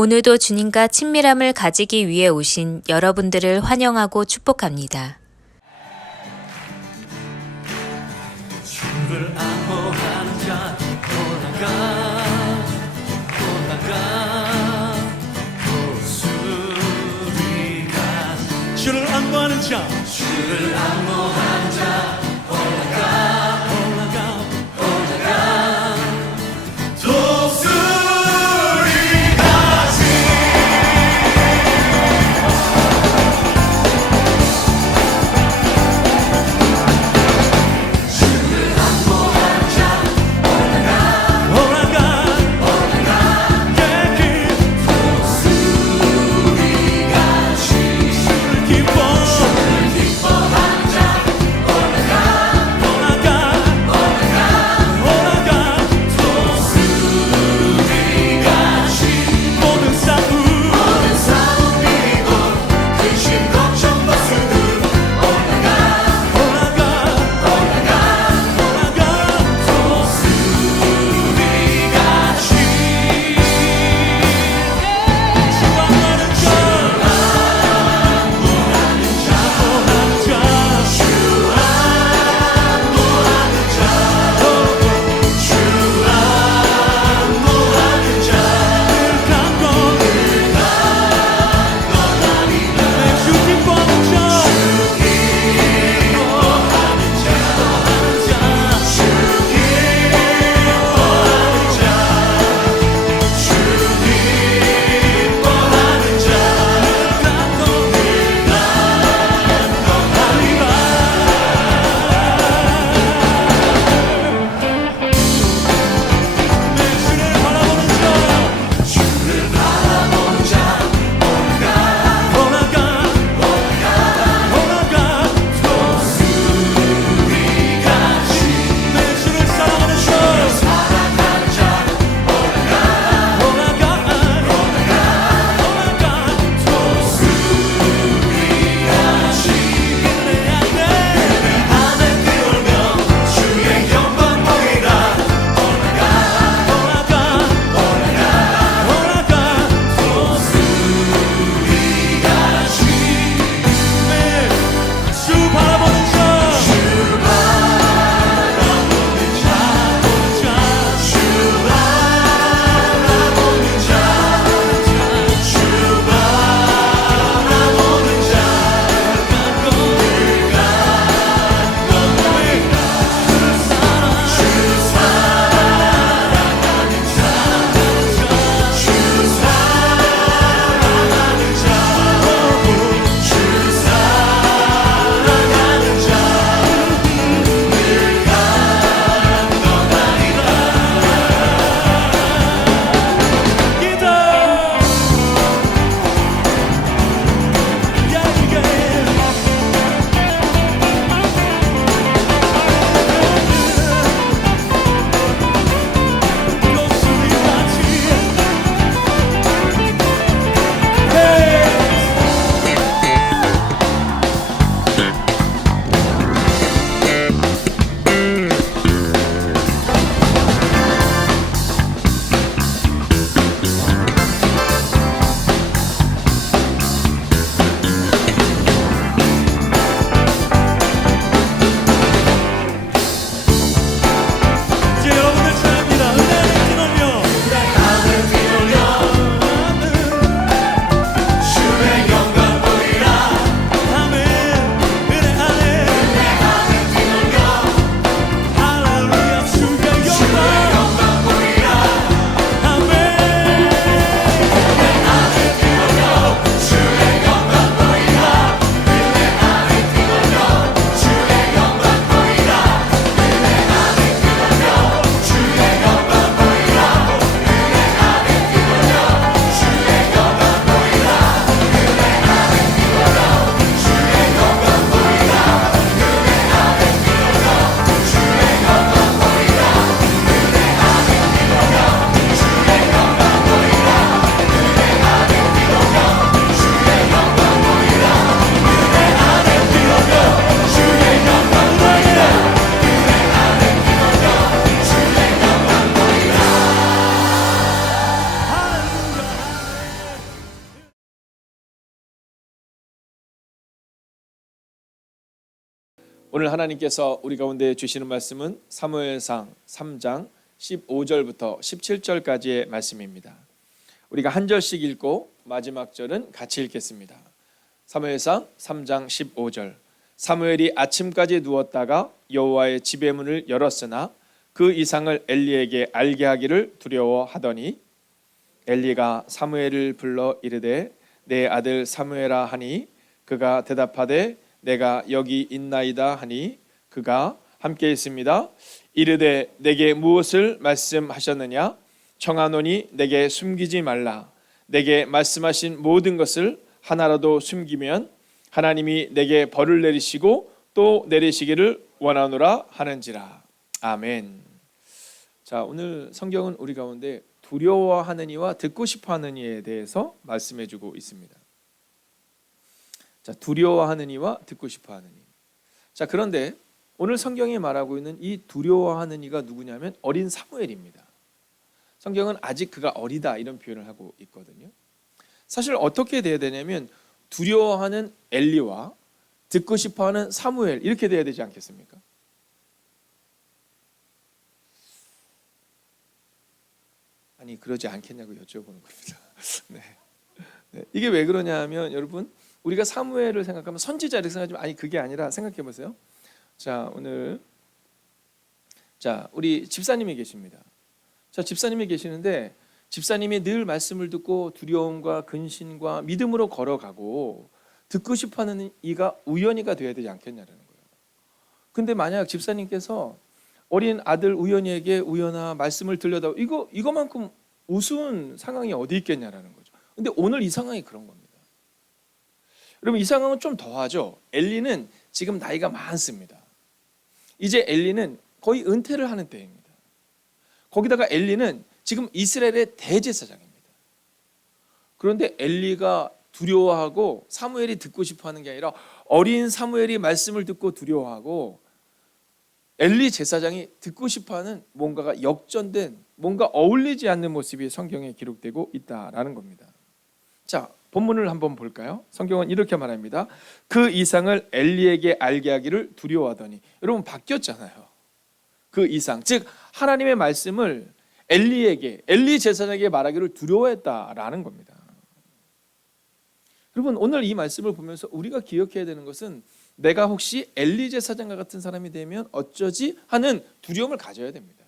오늘도 주님과 친밀함을 가지기 위해 오신 여러분들을 환영하고 축복합니다. 주를 안보하는 자 올라가 고수리가 주를 안보하는 자 올라가 독수리같이 오늘 하나님께서 우리 가운데 주시는 말씀은 사무엘상 3장 15절부터 17절까지의 말씀입니다. 우리가 한 절씩 읽고 마지막 절은 같이 읽겠습니다. 사무엘상 3장 15절. 사무엘이 아침까지 누웠다가 여호와의 집의 문을 열었으나 그 이상을 엘리에게 알게 하기를 두려워하더니 엘리가 사무엘을 불러 이르되 내 아들 사무엘아 하니 그가 대답하되 내가 여기 있나이다 하니 그가 함께 있습니다. 이르되 내게 무엇을 말씀하셨느냐? 청하노니 내게 숨기지 말라. 내게 말씀하신 모든 것을 하나라도 숨기면 하나님이 내게 벌을 내리시고 또 내리시기를 원하노라 하는지라. 아멘. 자, 오늘 성경은 우리 가운데 두려워하는 이와 듣고 싶어하는 이에 대해서 말씀해주고 있습니다. 자, 두려워하는 이와 듣고 싶어하는 이. 자, 그런데 오늘 성경이 말하고 있는 이 두려워하는 이가 누구냐면 어린 사무엘입니다. 성경은 아직 그가 어리다 이런 표현을 하고 있거든요. 사실 어떻게 돼야 되냐면 두려워하는 엘리와 듣고 싶어하는 사무엘 이렇게 돼야 되지 않겠습니까? 아니 그러지 않겠냐고 여쭤보는 겁니다. 네. 네. 이게 왜 그러냐 하면 여러분 우리가 사무엘을 생각하면 선지자 이렇게 생각하지만 아니 그게 아니라 생각해 보세요. 자, 오늘 우리 집사님이 계십니다. 자, 집사님이 계시는데 집사님이 늘 말씀을 듣고 두려움과 근심과 믿음으로 걸어가고 듣고 싶어하는 이가 우연이가 되어야 되지 않겠냐라는 거예요. 근데 만약 집사님께서 어린 아들 우연이에게 우연아 말씀을 들려다오 이거만큼 우스운 상황이 어디 있겠냐라는 거죠. 근데 오늘 이 상황이 그런 겁니다. 여러분 이 상황은 좀 더하죠. 엘리는 지금 나이가 많습니다. 이제 엘리는 거의 은퇴를 하는 때입니다. 거기다가 엘리는 지금 이스라엘의 대제사장입니다. 그런데 엘리가 두려워하고 사무엘이 듣고 싶어하는 게 아니라 어린 사무엘이 말씀을 듣고 두려워하고 엘리 제사장이 듣고 싶어하는 뭔가가 역전된 뭔가 어울리지 않는 모습이 성경에 기록되고 있다라는 겁니다. 자, 본문을 한번 볼까요? 성경은 이렇게 말합니다. 그 이상을 엘리에게 알게 하기를 두려워하더니. 여러분 바뀌었잖아요. 그 이상, 즉 하나님의 말씀을 엘리 제사장에게 말하기를 두려워했다라는 겁니다. 여러분 오늘 이 말씀을 보면서 우리가 기억해야 되는 것은 내가 혹시 엘리 제사장과 같은 사람이 되면 어쩌지 하는 두려움을 가져야 됩니다.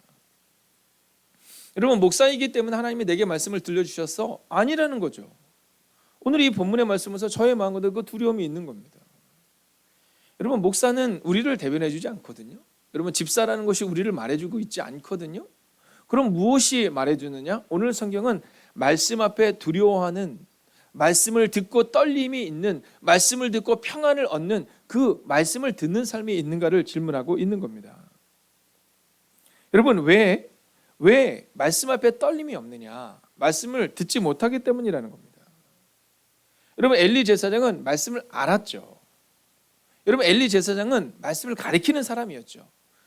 여러분 목사이기 때문에 하나님이 내게 말씀을 들려주셨어? 아니라는 거죠. 오늘 이 본문의 말씀에서 저의 마음과 그 두려움이 있는 겁니다. 여러분 목사는 우리를 대변해 주지 않거든요. 여러분 집사라는 것이 우리를 말해주고 있지 않거든요. 그럼 무엇이 말해주느냐? 오늘 성경은 말씀 앞에 두려워하는, 말씀을 듣고 떨림이 있는, 말씀을 듣고 평안을 얻는 그 말씀을 듣는 삶이 있는가를 질문하고 있는 겁니다. 여러분 왜 말씀 앞에 떨림이 없느냐? 말씀을 듣지 못하기 때문이라는 겁니다. 여러분 엘리 제사장은 말씀을 알았죠. 여러분 엘리 제사장은 말씀을 가리키는 사람이었죠.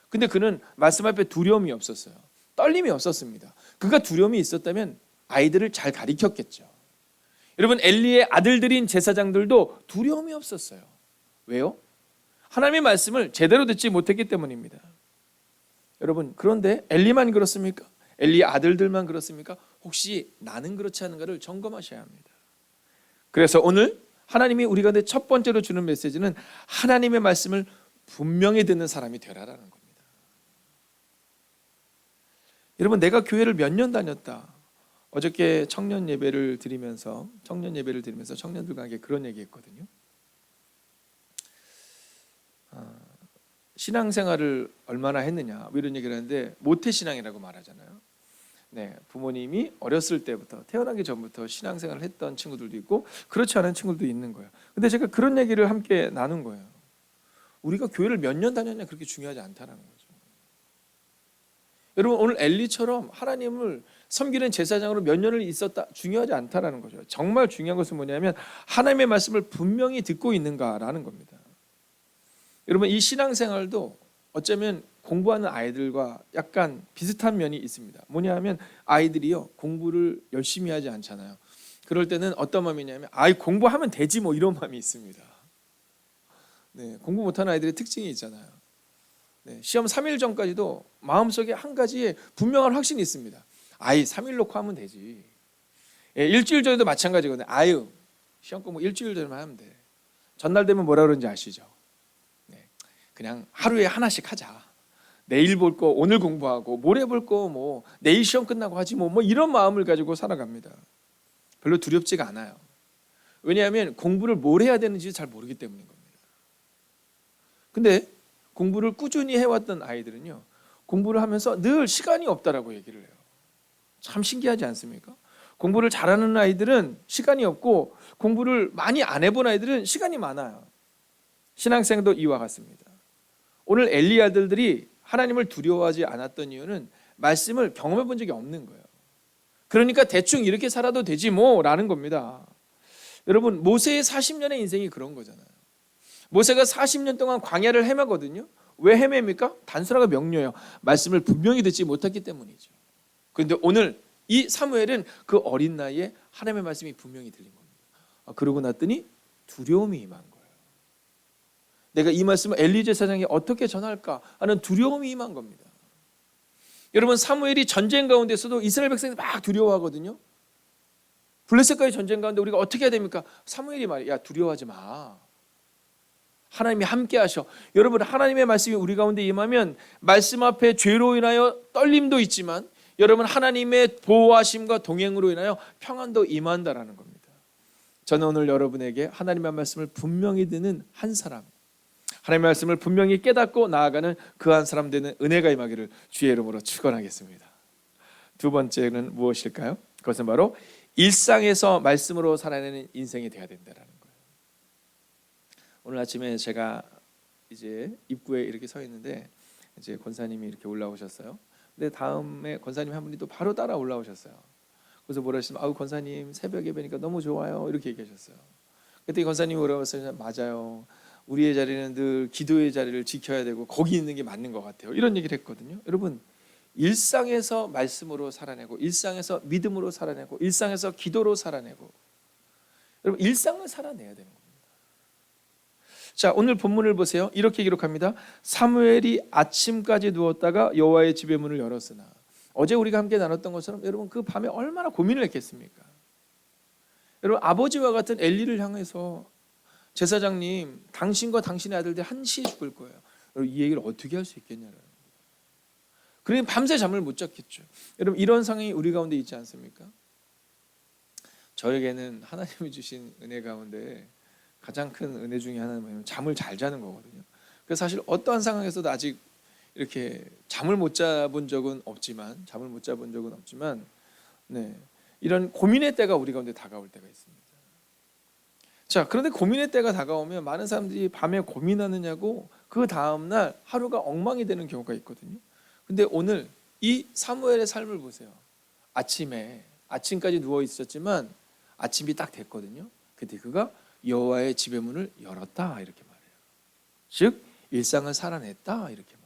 근데 그는 말씀 앞에 두려움이 없었어요. 떨림이 없었습니다. 그가 두려움이 있었다면 아이들을 잘 가리켰겠죠. 여러분 엘리의 아들들인 제사장들도 두려움이 없었어요. 왜요? 하나님의 말씀을 제대로 듣지 못했기 때문입니다. 여러분 그런데 엘리만 그렇습니까? 엘리의 아들들만 그렇습니까? 혹시 나는 그렇지 않은가를 점검하셔야 합니다. 그래서 오늘 하나님이 우리 가운데 첫 번째로 주는 메시지는 하나님의 말씀을 분명히 듣는 사람이 되라라는 겁니다. 여러분 내가 교회를 몇 년 다녔다. 어저께 청년 예배를 드리면서 청년들과 함께 그런 얘기했거든요. 신앙생활을 얼마나 했느냐 이런 얘기를 하는데 모태신앙이라고 말하잖아요. 네, 부모님이 어렸을 때부터 태어나기 전부터 신앙생활을 했던 친구들도 있고 그렇지 않은 친구들도 있는 거예요. 근데 제가 그런 얘기를 함께 나눈 거예요. 우리가 교회를 몇 년 다녔냐 그렇게 중요하지 않다는 거죠. 여러분 오늘 엘리처럼 하나님을 섬기는 제사장으로 몇 년을 있었다 중요하지 않다라는 거죠. 정말 중요한 것은 뭐냐면 하나님의 말씀을 분명히 듣고 있는가라는 겁니다. 여러분 이 신앙생활도 어쩌면 공부하는 아이들과 약간 비슷한 면이 있습니다. 뭐냐 하면 아이들이요 공부를 열심히 하지 않잖아요. 그럴 때는 어떤 마음이냐면 공부하면 되지 뭐 이런 마음이 있습니다. 네, 공부 못하는 아이들의 특징이 있잖아요. 네, 시험 3일 전까지도 마음속에 한 가지의 분명한 확신이 있습니다. 아이 3일 놓고 하면 되지. 예, 일주일 전에도 마찬가지거든요. 아유 시험 공부 일주일 전에만 하면 돼. 전날 되면 뭐라 그러는지 아시죠? 네, 그냥 하루에 하나씩 하자. 내일 볼 거 오늘 공부하고 모레 볼 거 뭐 내일 시험 끝나고 하지 뭐 이런 마음을 가지고 살아갑니다. 별로 두렵지가 않아요. 왜냐하면 공부를 뭘 해야 되는지 잘 모르기 때문인 겁니다. 근데 공부를 꾸준히 해왔던 아이들은요, 공부를 하면서 늘 시간이 없다라고 얘기를 해요. 참 신기하지 않습니까? 공부를 잘하는 아이들은 시간이 없고 공부를 많이 안 해본 아이들은 시간이 많아요. 신앙생도 이와 같습니다. 오늘 엘리 아들들이 하나님을 두려워하지 않았던 이유는 말씀을 경험해 본 적이 없는 거예요. 그러니까 대충 이렇게 살아도 되지 뭐라는 겁니다. 여러분, 모세의 40년의 인생이 그런 거잖아요. 모세가 40년 동안 광야를 헤매거든요. 왜 헤매입니까? 단순하고 명료해요. 말씀을 분명히 듣지 못했기 때문이죠. 그런데 오늘 이 사무엘은 그 어린 나이에 하나님의 말씀이 분명히 들린 겁니다. 그러고 났더니 두려움이 임한 거예요. 내가 이 말씀을 엘리 제사장에게 어떻게 전할까 하는 두려움이 임한 겁니다. 여러분, 사무엘이 전쟁 가운데서도 이스라엘 백성이 막 두려워하거든요. 블레셋과의 전쟁 가운데 우리가 어떻게 해야 됩니까? 사무엘이 말이야, 야 두려워하지 마. 하나님이 함께 하셔. 여러분, 하나님의 말씀이 우리 가운데 임하면 말씀 앞에 죄로 인하여 떨림도 있지만 여러분, 하나님의 보호하심과 동행으로 인하여 평안도 임한다라는 겁니다. 저는 오늘 여러분에게 하나님의 말씀을 분명히 듣는 한 사람, 하나님의 말씀을 분명히 깨닫고 나아가는 그 한 사람 되는 은혜가 임하기를 주의 이름으로 축원하겠습니다. 두 번째는 무엇일까요? 그것은 바로 일상에서 말씀으로 살아내는 인생이 되어야 된다라는 거예요. 오늘 아침에 제가 이제 입구에 이렇게 서 있는데 이제 권사님이 이렇게 올라오셨어요. 근데 다음에 권사님 한 분이 또 바로 따라 올라오셨어요. 그래서 뭐라 하시면 아우 권사님 새벽에 뵈니까 너무 좋아요 이렇게 얘기하셨어요. 그때 권사님이 뭐라고 했어요? 맞아요. 우리의 자리는 늘 기도의 자리를 지켜야 되고 거기 있는 게 맞는 것 같아요. 이런 얘기를 했거든요. 여러분, 일상에서 말씀으로 살아내고 일상에서 믿음으로 살아내고 일상에서 기도로 살아내고 여러분 일상을 살아내야 되는 겁니다. 자, 오늘 본문을 보세요. 이렇게 기록합니다. 사무엘이 아침까지 누웠다가 여호와의 집의 문을 열었으나. 어제 우리가 함께 나눴던 것처럼 여러분 그 밤에 얼마나 고민을 했겠습니까? 여러분, 아버지와 같은 엘리를 향해서 제사장님, 당신과 당신의 아들들 한시에 죽을 거예요. 여러분, 이 얘기를 어떻게 할 수 있겠냐는. 그러니 밤새 잠을 못 잤겠죠. 여러분, 이런 상황이 우리 가운데 있지 않습니까? 저에게는 하나님이 주신 은혜 가운데 가장 큰 은혜 중에 하나는 뭐냐면 잠을 잘 자는 거거든요. 그래서 사실 어떠한 상황에서도 아직 이렇게 잠을 못 자본 적은 없지만 네, 이런 고민의 때가 우리 가운데 다가올 때가 있습니다. 자, 그런데 고민의 때가 다가오면 많은 사람들이 밤에 고민하느냐고 그 다음날 하루가 엉망이 되는 경우가 있거든요. 근데 오늘 이 사무엘의 삶을 보세요. 아침까지 누워 있었지만 아침이 딱 됐거든요. 그때 그가 여호와의 집의 문을 열었다 이렇게 말해요. 즉 일상을 살아냈다 이렇게 말해요.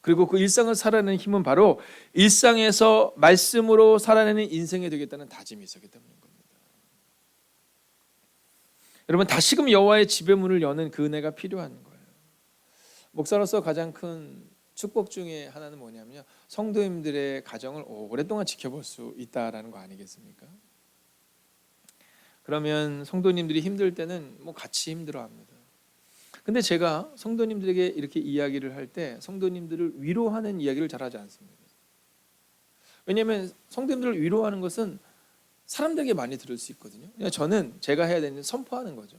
그리고 그 일상을 살아내는 힘은 바로 일상에서 말씀으로 살아내는 인생이 되겠다는 다짐이 있었기 때문인 겁니다. 여러분, 다시금 여호와의 집의 문을 여는 그 은혜가 필요한 거예요. 목사로서 가장 큰 축복 중에 하나는 뭐냐면요, 성도님들의 가정을 오랫동안 지켜볼 수 있다라는 거 아니겠습니까? 그러면 성도님들이 힘들 때는 뭐 같이 힘들어합니다. 근데 제가 성도님들에게 이렇게 이야기를 할 때 성도님들을 위로하는 이야기를 잘하지 않습니다. 왜냐하면 성도님들을 위로하는 것은 사람들에게 많이 들을 수 있거든요. 저는 제가 해야 되는 선포하는 거죠.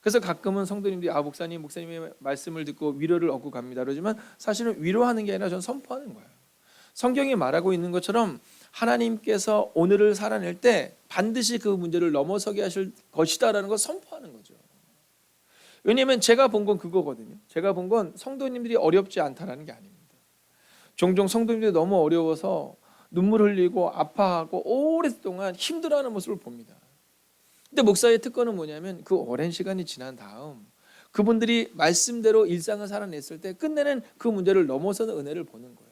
그래서 가끔은 성도님들이 목사님의 말씀을 듣고 위로를 얻고 갑니다. 그러지만 사실은 위로하는 게 아니라 저는 선포하는 거예요. 성경이 말하고 있는 것처럼 하나님께서 오늘을 살아낼 때 반드시 그 문제를 넘어서게 하실 것이다라는 걸 선포하는 거죠. 왜냐하면 제가 본 건 그거거든요. 제가 본 건 성도님들이 어렵지 않다라는 게 아닙니다. 종종 성도님들이 너무 어려워서 눈물 흘리고 아파하고 오랫동안 힘들어하는 모습을 봅니다. 근데 목사의 특권은 뭐냐면 그 오랜 시간이 지난 다음 그분들이 말씀대로 일상을 살아냈을 때 끝내는 그 문제를 넘어서는 은혜를 보는 거예요.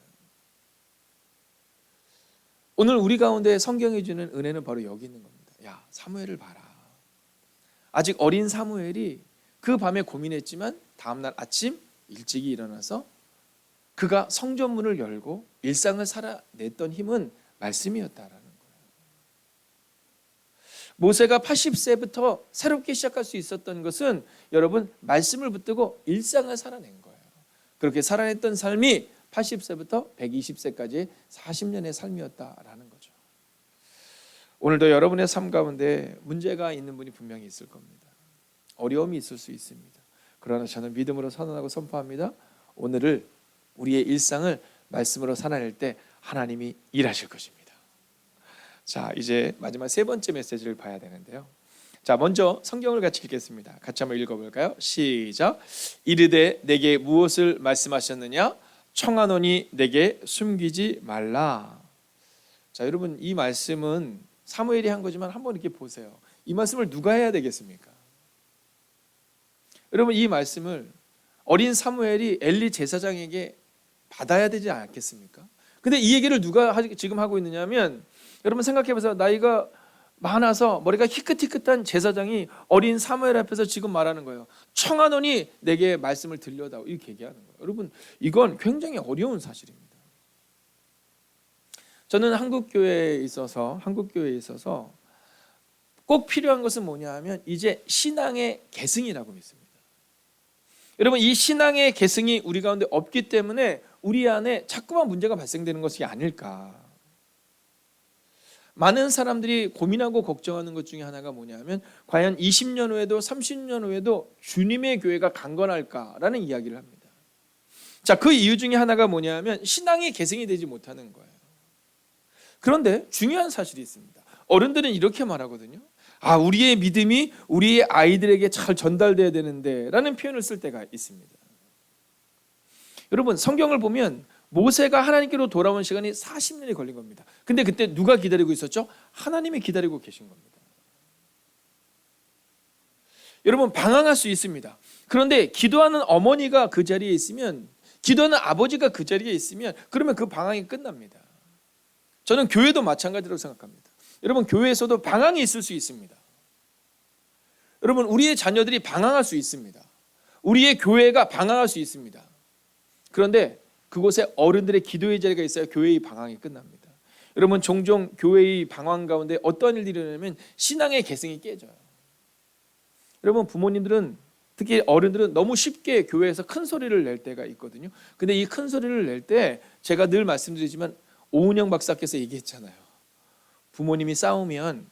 오늘 우리 가운데 성경이 주는 은혜는 바로 여기 있는 겁니다. 야, 사무엘을 봐라. 아직 어린 사무엘이 그 밤에 고민했지만 다음날 아침 일찍이 일어나서 그가 성전문을 열고 일상을 살아냈던 힘은 말씀이었다라는 거예요. 모세가 80세부터 새롭게 시작할 수 있었던 것은 여러분 말씀을 붙들고 일상을 살아낸 거예요. 그렇게 살아냈던 삶이 80세부터 120세까지 40년의 삶이었다라는 거죠. 오늘도 여러분의 삶 가운데 문제가 있는 분이 분명히 있을 겁니다. 어려움이 있을 수 있습니다. 그러나 저는 믿음으로 선언하고 선포합니다. 오늘을 우리의 일상을 말씀으로 살아낼 때 하나님이 일하실 것입니다. 자, 이제 마지막 세 번째 메시지를 봐야 되는데요. 자, 먼저 성경을 같이 읽겠습니다. 같이 한번 읽어볼까요? 시작. 이르되 내게 무엇을 말씀하셨느냐? 청하노니 내게 숨기지 말라. 자, 여러분 이 말씀은 사무엘이 한 거지만 한번 이렇게 보세요. 이 말씀을 누가 해야 되겠습니까? 여러분 이 말씀을 어린 사무엘이 엘리 제사장에게 받아야 되지 않겠습니까? 근데 이 얘기를 누가 지금 하고 있느냐면 여러분 생각해 보세요. 나이가 많아서 머리가 희끗희끗한 제사장이 어린 사무엘 앞에서 지금 말하는 거예요. 청하노니 내게 말씀을 들려다오. 이렇게 얘기하는 거예요. 여러분 이건 굉장히 어려운 사실입니다. 저는 한국 교회에 있어서 꼭 필요한 것은 뭐냐 하면 이제 신앙의 계승이라고 믿습니다. 여러분 이 신앙의 계승이 우리 가운데 없기 때문에 우리 안에 자꾸만 문제가 발생되는 것이 아닐까. 많은 사람들이 고민하고 걱정하는 것 중에 하나가 뭐냐 하면 과연 20년 후에도 30년 후에도 주님의 교회가 강건할까라는 이야기를 합니다. 자, 그 이유 중에 하나가 뭐냐 하면 신앙의 계승이 되지 못하는 거예요. 그런데 중요한 사실이 있습니다. 어른들은 이렇게 말하거든요. 아, 우리의 믿음이 우리의 아이들에게 잘 전달돼야 되는데 라는 표현을 쓸 때가 있습니다. 여러분 성경을 보면 모세가 하나님께로 돌아온 시간이 40년이 걸린 겁니다. 근데 그때 누가 기다리고 있었죠? 하나님이 기다리고 계신 겁니다. 여러분 방황할 수 있습니다. 그런데 기도하는 어머니가 그 자리에 있으면, 기도하는 아버지가 그 자리에 있으면 그러면 그 방황이 끝납니다. 저는 교회도 마찬가지라고 생각합니다. 여러분 교회에서도 방황이 있을 수 있습니다. 여러분 우리의 자녀들이 방황할 수 있습니다. 우리의 교회가 방황할 수 있습니다. 그런데 그곳에 어른들의 기도의 자리가 있어야 교회의 방황이 끝납니다. 여러분 종종 교회의 방황 가운데 어떤 일들이 일어나면 신앙의 계승이 깨져요. 여러분 부모님들은 특히 어른들은 너무 쉽게 교회에서 큰 소리를 낼 때가 있거든요. 근데 이 큰 소리를 낼 때 제가 늘 말씀드리지만 오은영 박사께서 얘기했잖아요. 부모님이 싸우면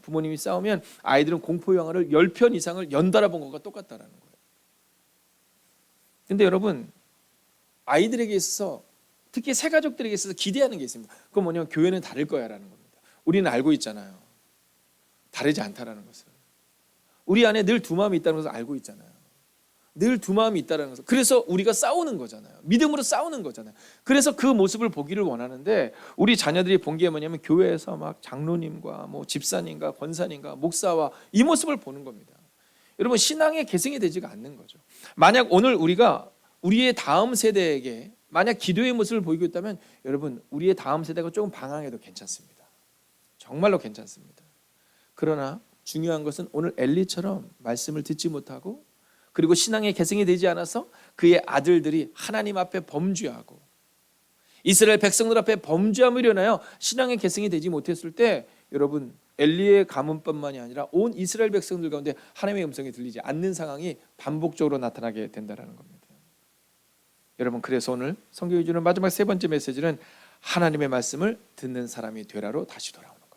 아이들은 공포 영화를 10편 이상을 연달아 본 것과 똑같다라는 거예요. 근데 여러분 아이들에게 있어서 특히 새 가족들에게 있어서 기대하는 게 있습니다. 그건 뭐냐면 교회는 다를 거야라는 겁니다. 우리는 알고 있잖아요. 다르지 않다라는 것을. 우리 안에 늘 두 마음이 있다는 것을 알고 있잖아요. 늘 두 마음이 있다는 것을. 그래서 우리가 싸우는 거잖아요. 믿음으로 싸우는 거잖아요. 그래서 그 모습을 보기를 원하는데 우리 자녀들이 본 게 뭐냐면 교회에서 막 장로님과 뭐 집사님과 권사님과 목사와 이 모습을 보는 겁니다. 여러분 신앙의 계승이 되지가 않는 거죠. 만약 오늘 우리가 우리의 다음 세대에게 만약 기도의 모습을 보이고 있다면 여러분 우리의 다음 세대가 조금 방황해도 괜찮습니다. 정말로 괜찮습니다. 그러나 중요한 것은 오늘 엘리처럼 말씀을 듣지 못하고 그리고 신앙의 계승이 되지 않아서 그의 아들들이 하나님 앞에 범죄하고 이스라엘 백성들 앞에 범죄함을 일어나여 신앙의 계승이 되지 못했을 때 여러분 엘리의 가문뿐만이 아니라 온 이스라엘 백성들 가운데 하나님의 음성이 들리지 않는 상황이 반복적으로 나타나게 된다는 겁니다. 여러분 그래서 오늘 성경이 주는 마지막 세 번째 메시지는 하나님의 말씀을 듣는 사람이 되라로 다시 돌아오는 겁니다.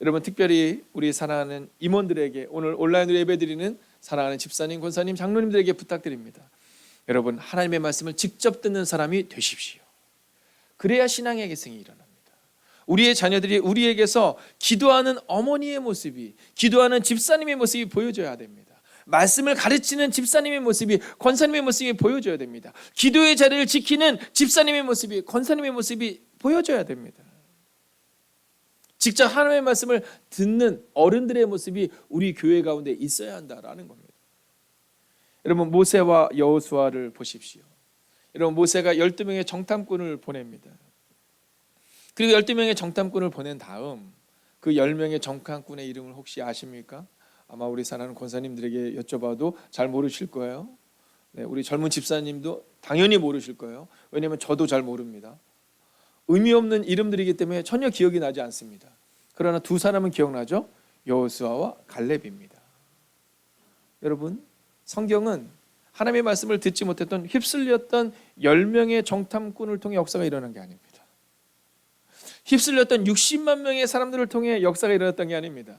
여러분 특별히 우리 사랑하는 임원들에게 오늘 온라인으로 예배드리는 사랑하는 집사님, 권사님, 장로님들에게 부탁드립니다. 여러분 하나님의 말씀을 직접 듣는 사람이 되십시오. 그래야 신앙의 계승이 일어납니다. 우리의 자녀들이 우리에게서 기도하는 어머니의 모습이, 기도하는 집사님의 모습이 보여져야 됩니다. 말씀을 가르치는 집사님의 모습이, 권사님의 모습이 보여줘야 됩니다. 기도의 자리를 지키는 집사님의 모습이, 권사님의 모습이 보여줘야 됩니다. 직접 하나님의 말씀을 듣는 어른들의 모습이 우리 교회 가운데 있어야 한다라는 겁니다. 여러분 모세와 여호수아를 보십시오. 여러분 모세가 12명의 정탐꾼을 보냅니다. 그리고 12명의 정탐꾼을 보낸 다음 그 10명의 정탐꾼의 이름을 혹시 아십니까? 아마 우리 사랑하는 권사님들에게 여쭤봐도 잘 모르실 거예요. 네, 우리 젊은 집사님도 당연히 모르실 거예요. 왜냐하면 저도 잘 모릅니다. 의미 없는 이름들이기 때문에 전혀 기억이 나지 않습니다. 그러나 두 사람은 기억나죠? 여호수아와 갈렙입니다. 여러분, 성경은 하나님의 말씀을 듣지 못했던 휩쓸렸던 10명의 정탐꾼을 통해 역사가 일어난 게 아닙니다. 휩쓸렸던 60만 명의 사람들을 통해 역사가 일어났던 게 아닙니다.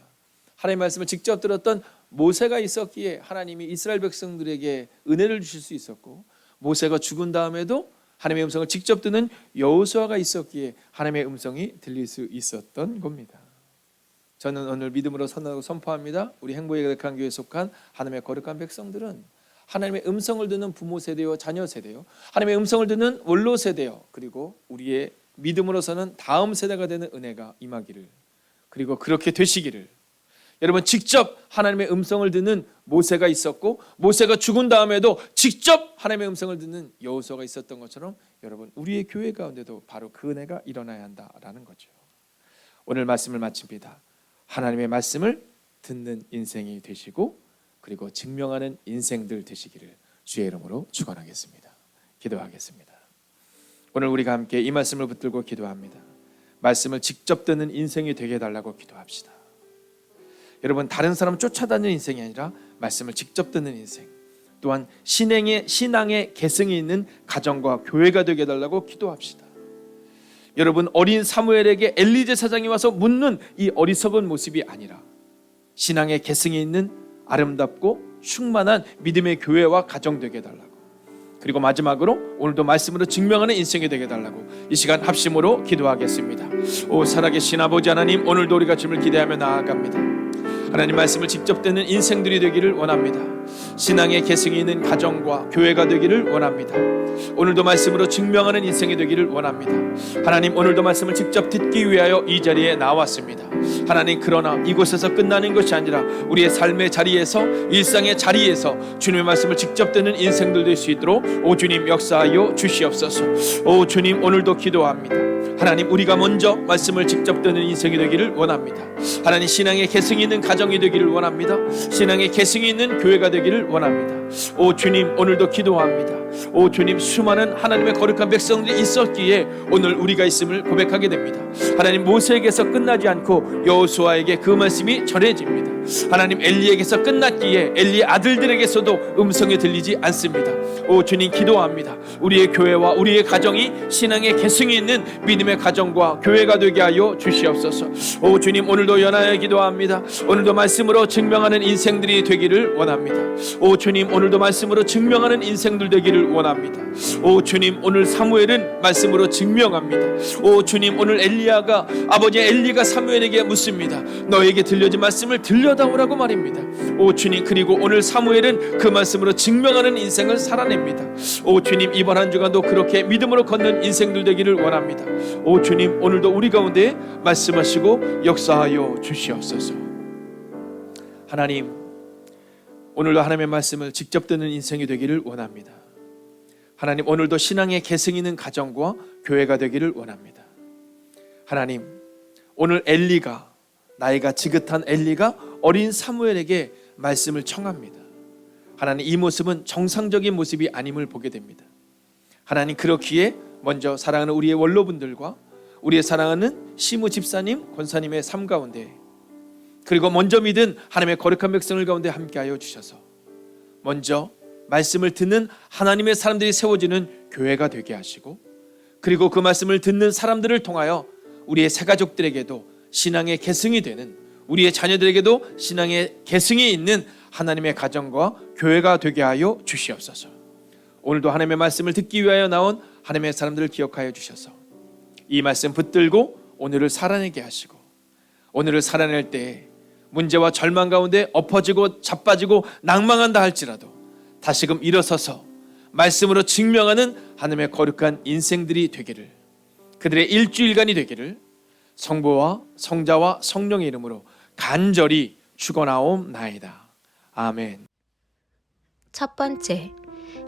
하나님의 말씀을 직접 들었던 모세가 있었기에 하나님이 이스라엘 백성들에게 은혜를 주실 수 있었고, 모세가 죽은 다음에도 하나님의 음성을 직접 듣는 여호수아가 있었기에 하나님의 음성이 들릴 수 있었던 겁니다. 저는 오늘 믿음으로 선언하고 선포합니다. 우리 행복의 거룩한 교회에 속한 하나님의 거룩한 백성들은 하나님의 음성을 듣는 부모 세대요, 자녀 세대요, 하나님의 음성을 듣는 원로 세대요, 그리고 우리의 믿음으로서는 다음 세대가 되는 은혜가 임하기를, 그리고 그렇게 되시기를. 여러분, 직접 하나님의 음성을 듣는 모세가 있었고, 모세가 죽은 다음에도 직접 하나님의 음성을 듣는 여호수아가 있었던 것처럼 여러분, 우리의 교회 가운데도 바로 그 은혜가 일어나야 한다라는 거죠. 오늘 말씀을 마칩니다. 하나님의 말씀을 듣는 인생이 되시고, 그리고 증명하는 인생들 되시기를 주의 이름으로 축원하겠습니다. 기도하겠습니다. 오늘 우리가 함께 이 말씀을 붙들고 기도합니다. 말씀을 직접 듣는 인생이 되게 해달라고 기도합시다. 여러분, 다른 사람 쫓아다니는 인생이 아니라 말씀을 직접 듣는 인생, 또한 신앙의 계승이 있는 가정과 교회가 되게 해달라고 기도합시다. 여러분, 어린 사무엘에게 엘리제 사장이 와서 묻는 이 어리석은 모습이 아니라 신앙의 계승이 있는 아름답고 충만한 믿음의 교회와 가정 되게 해달라고, 그리고 마지막으로 오늘도 말씀으로 증명하는 인생이 되게 해달라고 이 시간 합심으로 기도하겠습니다. 오 살아계신 아버지 하나님, 오늘도 우리가 주님을 기대하며 나아갑니다. 하나님 말씀을 직접 듣는 인생들이 되기를 원합니다. 신앙의 계승이 있는 가정과 교회가 되기를 원합니다. 오늘도 말씀으로 증명하는 인생이 되기를 원합니다. 하나님, 오늘도 말씀을 직접 듣기 위하여 이 자리에 나왔습니다. 하나님, 그러나 이곳에서 끝나는 것이 아니라 우리의 삶의 자리에서, 일상의 자리에서 주님의 말씀을 직접 듣는 인생들 될 수 있도록 오 주님 역사하여 주시옵소서. 오 주님, 오늘도 기도합니다. 하나님, 우리가 먼저 말씀을 직접 듣는 인생이 되기를 원합니다. 하나님, 신앙의 계승이 있는 가정이 되기를 원합니다. 신앙의 계승이 있는 교회가 되기를 원합니다. 오 주님, 오늘도 기도합니다. 오 주님, 수많은 하나님의 거룩한 백성들이 있었기에 오늘 우리가 있음을 고백하게 됩니다. 하나님, 모세에게서 끝나지 않고 여호수아에게 그 말씀이 전해집니다. 하나님, 엘리에게서 끝났기에 엘리의 아들들에게서도 음성이 들리지 않습니다. 오 주님, 기도합니다. 우리의 교회와 우리의 가정이 신앙의 계승이 있는 믿음의 가정과 교회가 되게 하여 주시옵소서. 오 주님, 오늘도 연하여 기도합니다. 오늘도 말씀으로 증명하는 인생들이 되기를 원합니다. 오 주님, 오늘도 말씀으로 증명하는 인생들 되기를 원합니다. 오 주님, 오늘 사무엘은 말씀으로 증명합니다. 오 주님, 오늘 엘리야가 아버지 엘리가 사무엘에게 묻습니다. 너에게 들려진 말씀을 들려다오라고 말입니다. 오 주님, 그리고 오늘 사무엘은 그 말씀으로 증명하는 인생을 살아냅니다. 오 주님, 이번 한 주간도 그렇게 믿음으로 걷는 인생들 되기를 원합니다. 오 주님, 오늘도 우리 가운데 말씀하시고 역사하여 주시옵소서. 하나님, 오늘도 하나님의 말씀을 직접 듣는 인생이 되기를 원합니다. 하나님, 오늘도 신앙의 계승 있는 가정과 교회가 되기를 원합니다. 하나님, 오늘 엘리가, 나이가 지긋한 엘리가 어린 사무엘에게 말씀을 청합니다. 하나님, 이 모습은 정상적인 모습이 아님을 보게 됩니다. 하나님, 그렇기에 먼저 사랑하는 우리의 원로분들과 우리의 사랑하는 시무 집사님, 권사님의 삶 가운데, 그리고 먼저 믿은 하나님의 거룩한 백성을 가운데 함께하여 주셔서 먼저 말씀을 듣는 하나님의 사람들이 세워지는 교회가 되게 하시고, 그리고 그 말씀을 듣는 사람들을 통하여 우리의 새가족들에게도 신앙의 계승이 되는, 우리의 자녀들에게도 신앙의 계승이 있는 하나님의 가정과 교회가 되게 하여 주시옵소서. 오늘도 하나님의 말씀을 듣기 위하여 나온 하나님의 사람들을 기억하여 주셔서 이 말씀 붙들고 오늘을 살아내게 하시고, 오늘을 살아낼 때 문제와 절망 가운데 엎어지고 자빠지고 낭망한다 할지라도 다시금 일어서서 말씀으로 증명하는 하나님의 거룩한 인생들이 되기를, 그들의 일주일간이 되기를 성부와 성자와 성령의 이름으로 간절히 축원하옵나이다. 아멘. 첫 번째,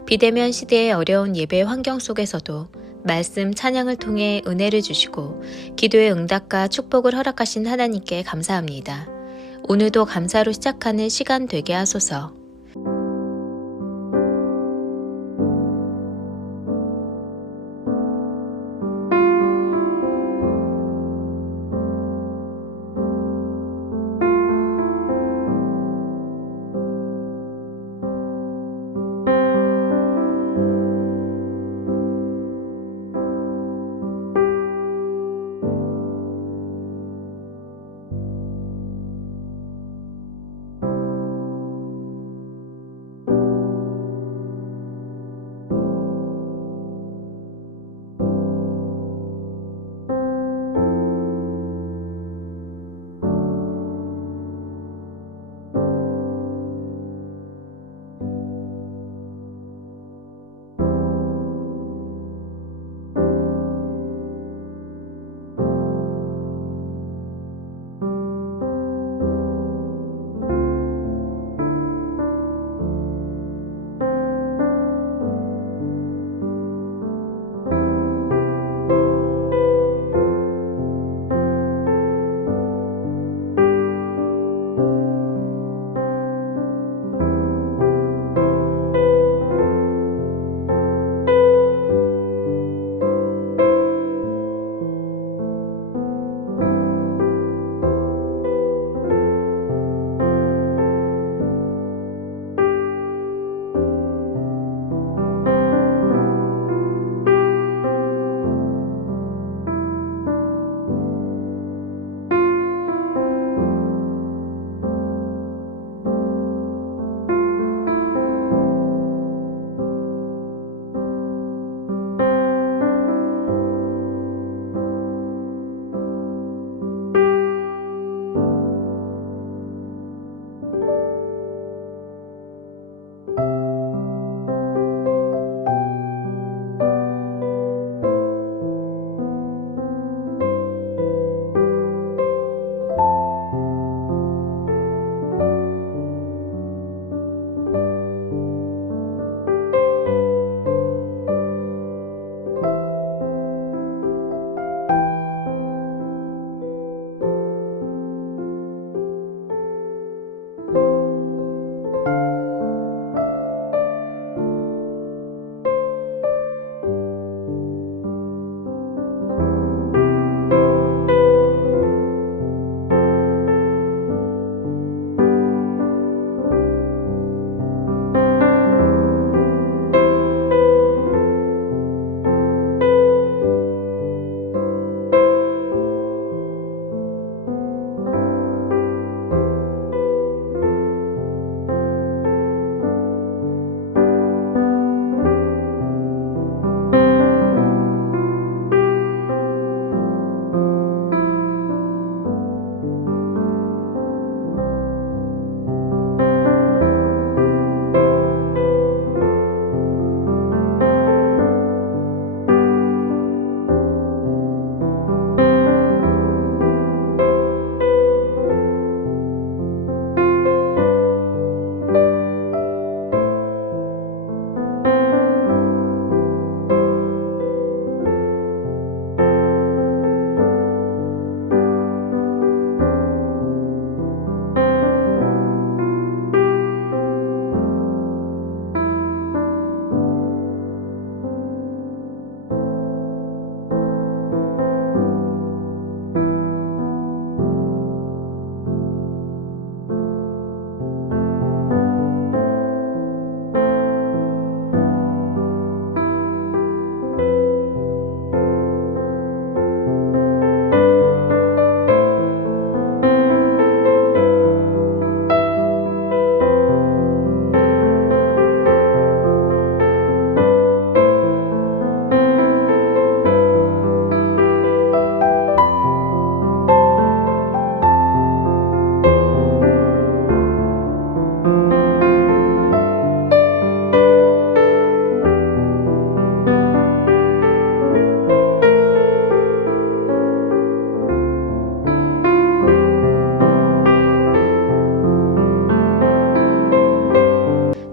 비대면 시대의 어려운 예배 환경 속에서도 말씀 찬양을 통해 은혜를 주시고 기도의 응답과 축복을 허락하신 하나님께 감사합니다. 오늘도 감사로 시작하는 시간 되게 하소서.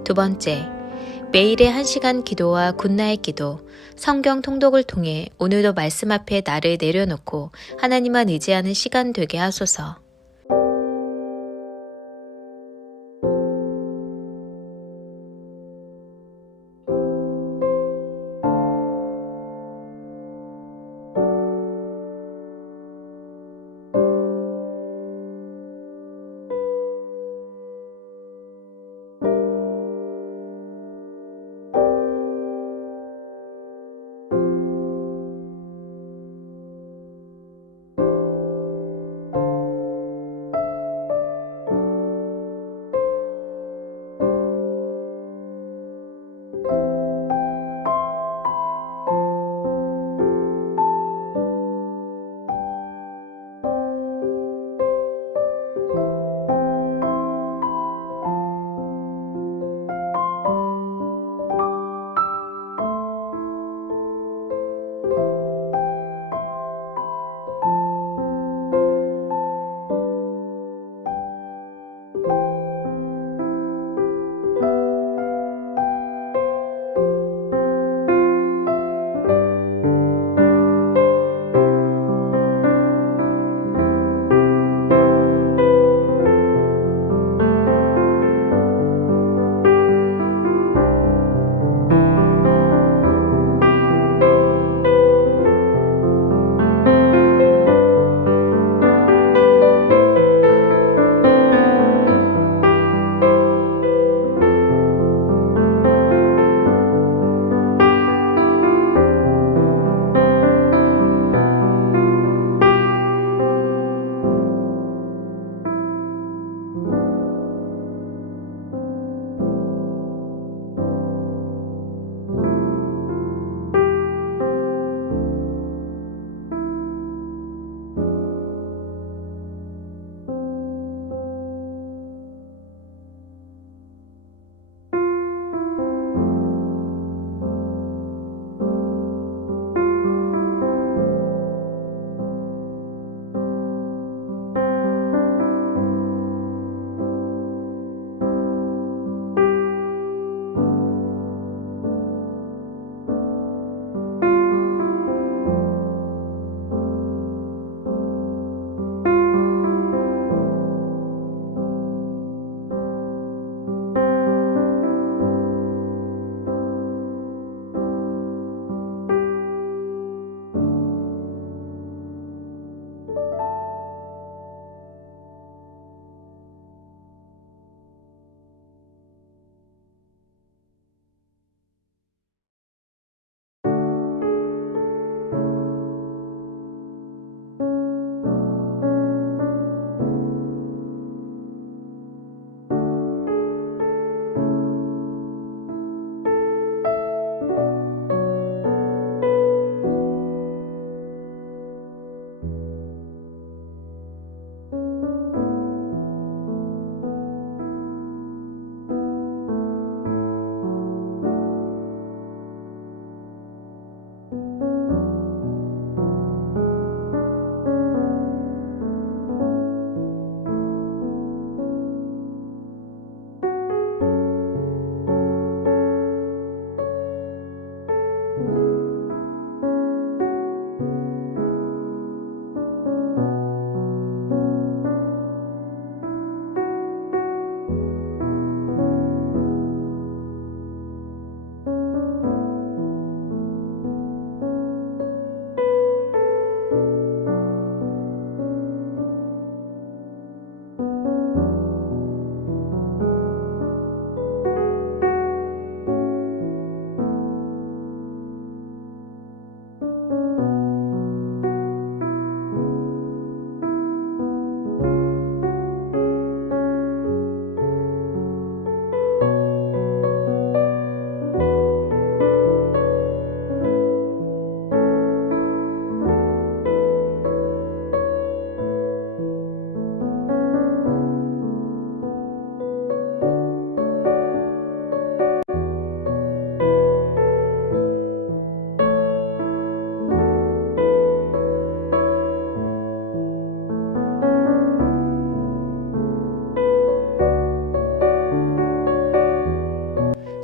두 번째, 매일의 1시간 기도와 굿나잇 기도, 성경 통독을 통해 오늘도 말씀 앞에 나를 내려놓고 하나님만 의지하는 시간 되게 하소서.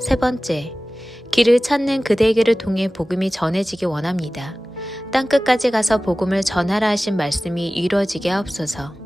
세 번째, 길을 찾는 그대에게를 통해 복음이 전해지기 원합니다. 땅끝까지 가서 복음을 전하라 하신 말씀이 이루어지게 하옵소서.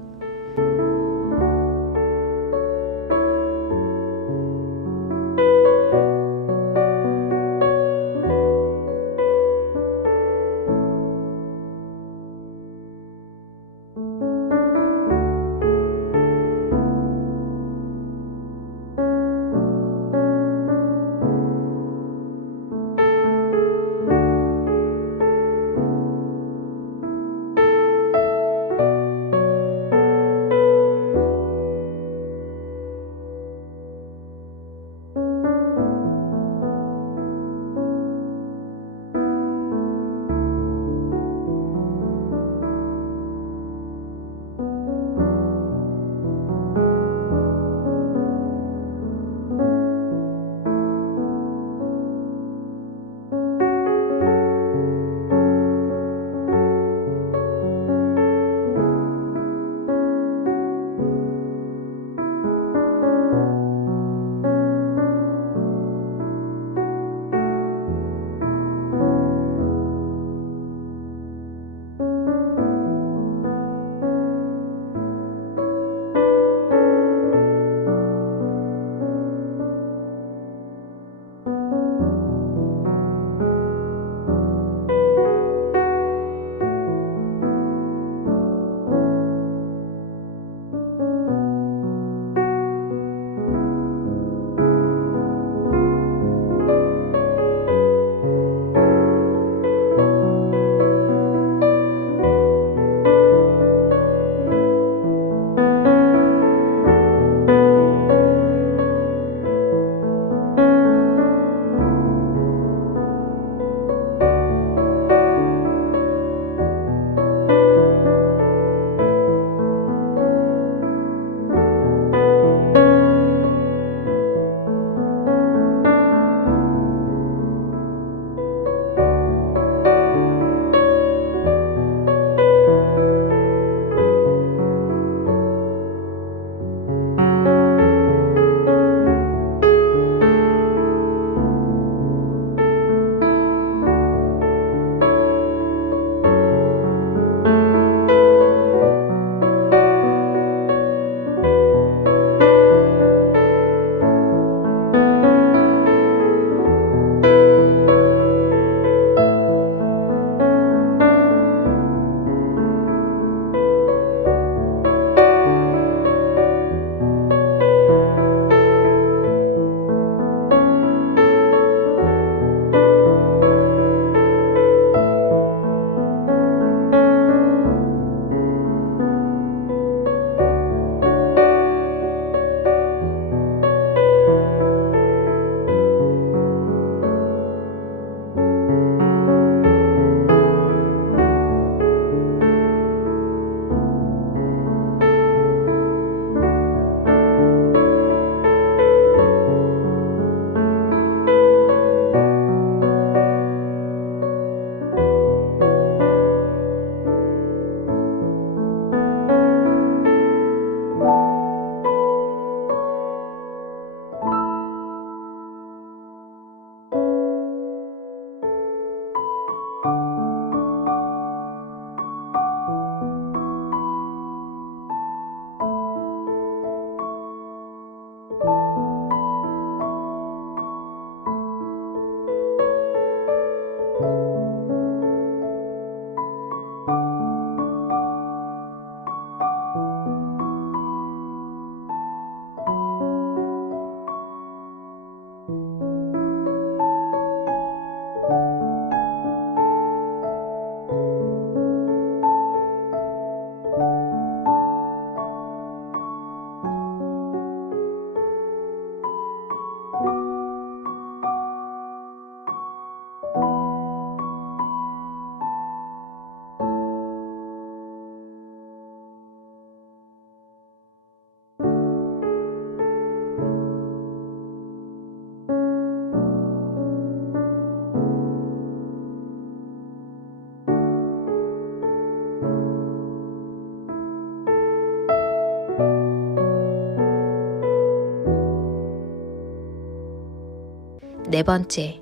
네 번째,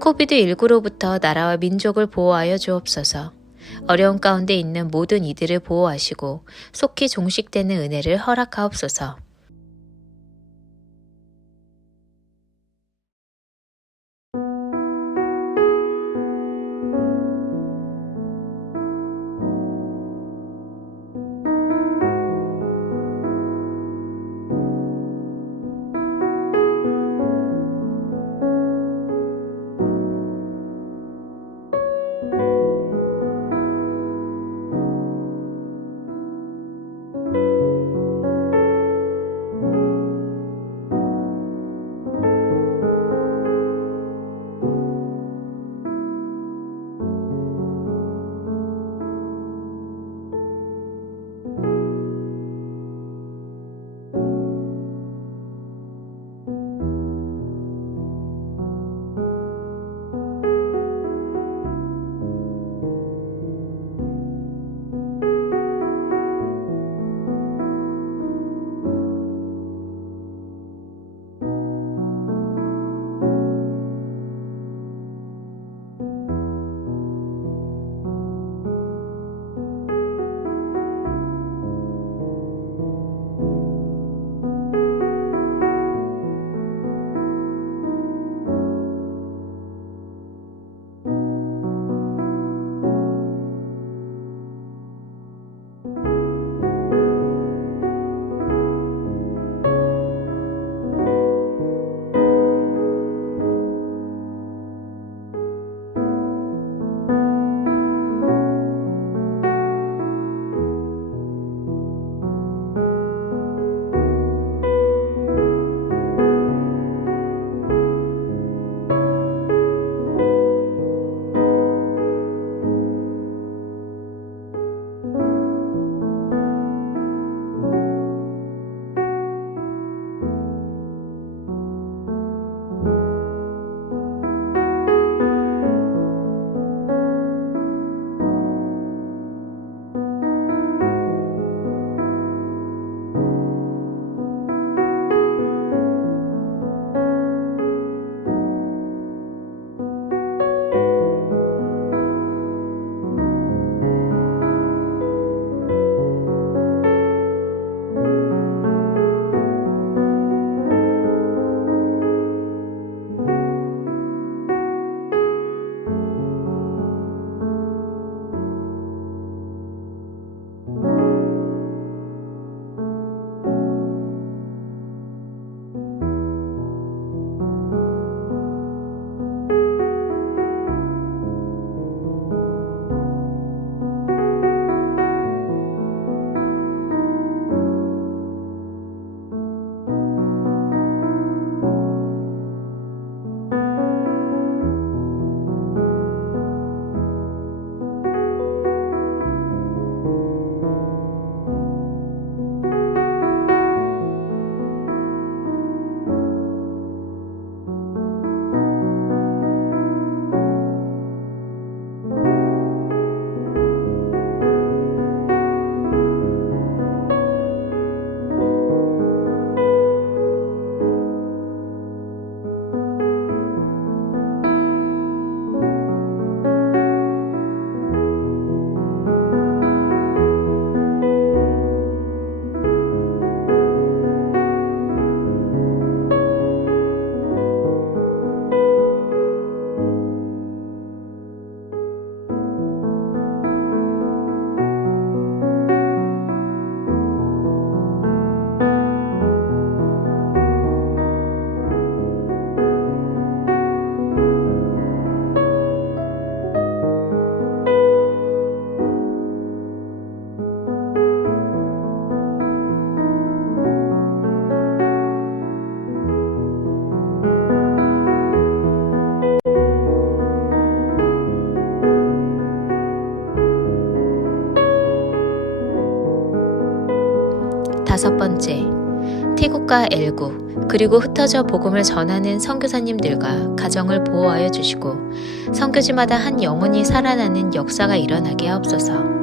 코비드19로부터 나라와 민족을 보호하여 주옵소서. 어려운 가운데 있는 모든 이들을 보호하시고 속히 종식되는 은혜를 허락하옵소서. 다섯 번째, 태국과 엘구, 그리고 흩어져 복음을 전하는 선교사님들과 가정을 보호하여 주시고 선교지마다 한 영혼이 살아나는 역사가 일어나게 하옵소서.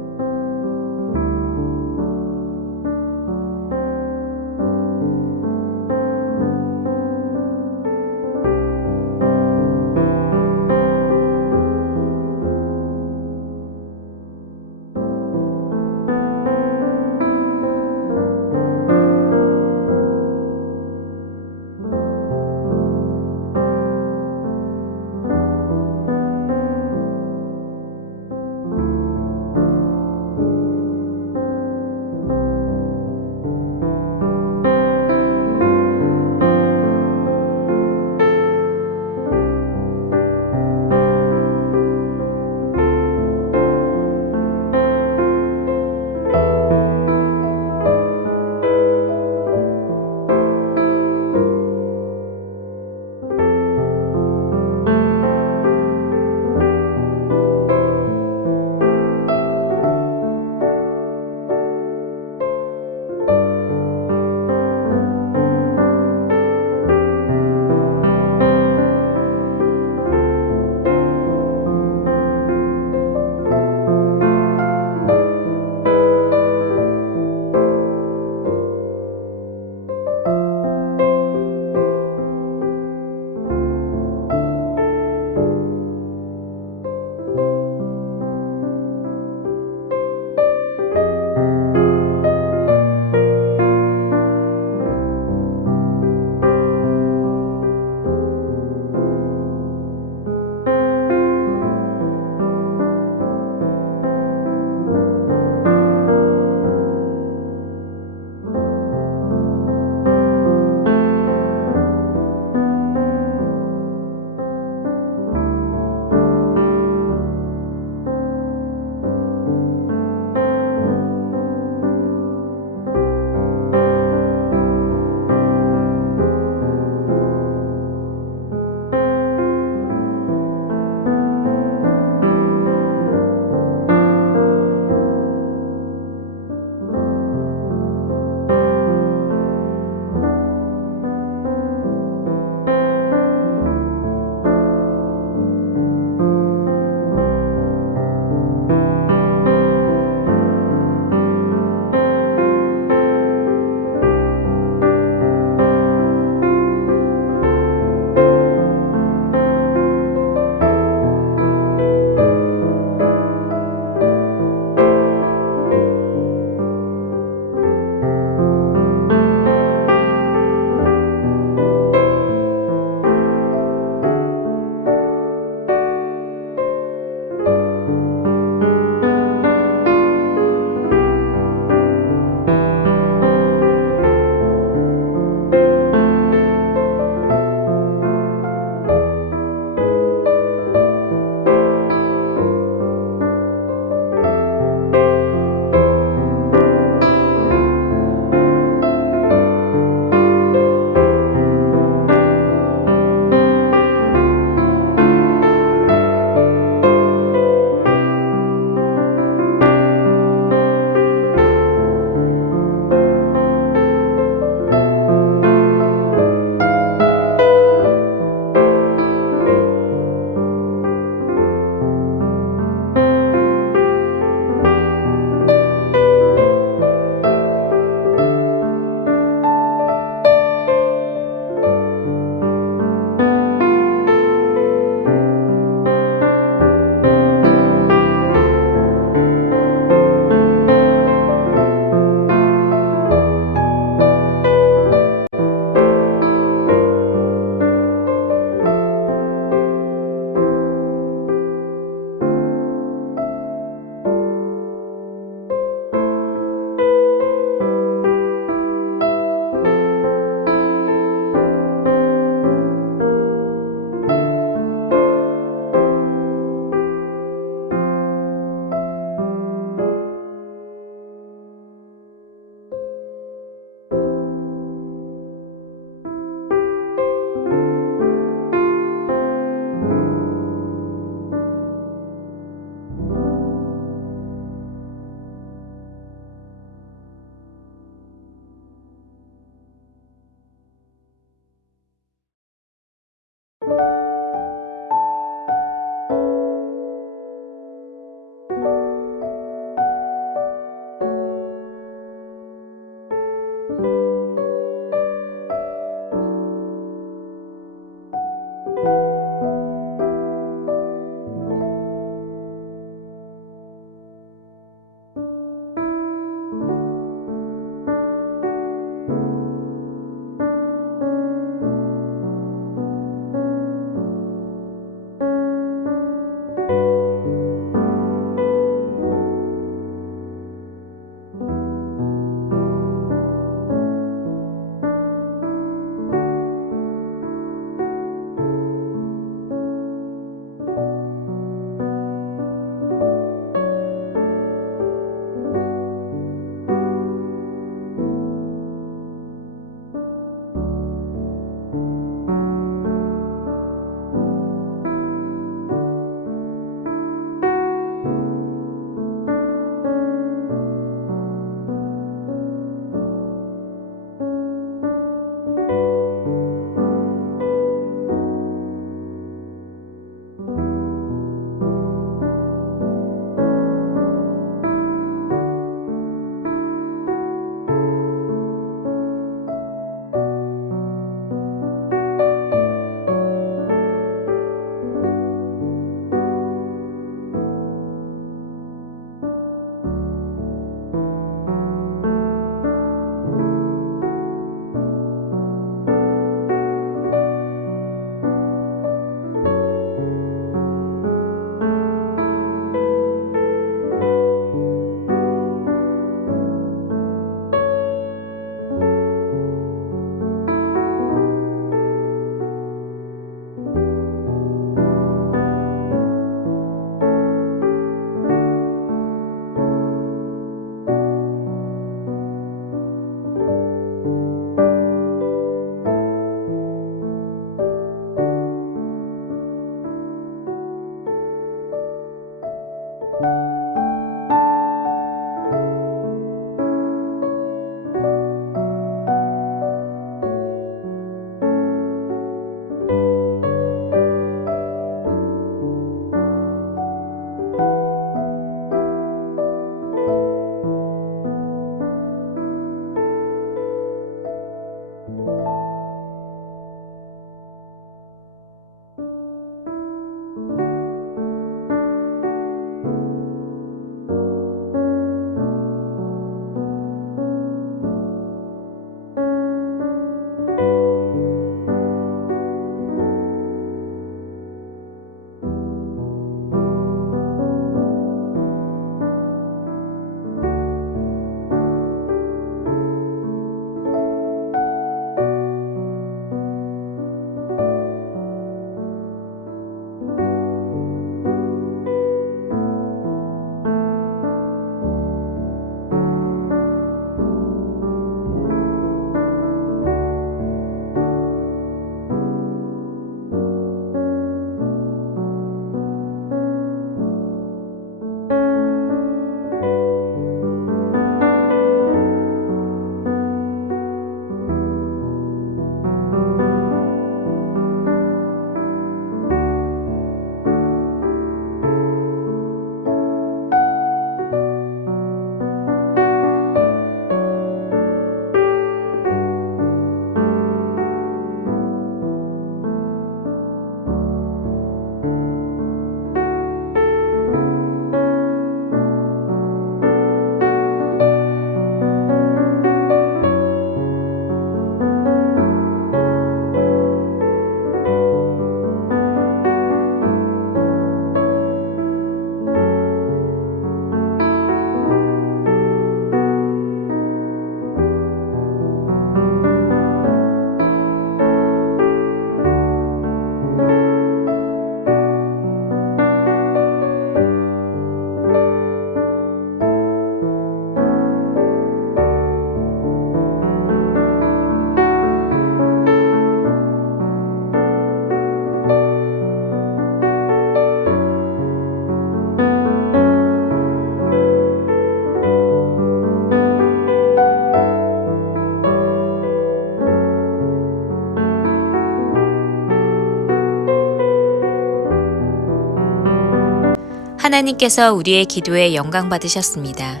하나님께서 우리의 기도에 영광 받으셨습니다.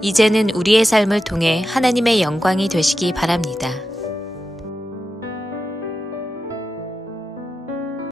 이제는 우리의 삶을 통해 하나님의 영광이 되시기 바랍니다.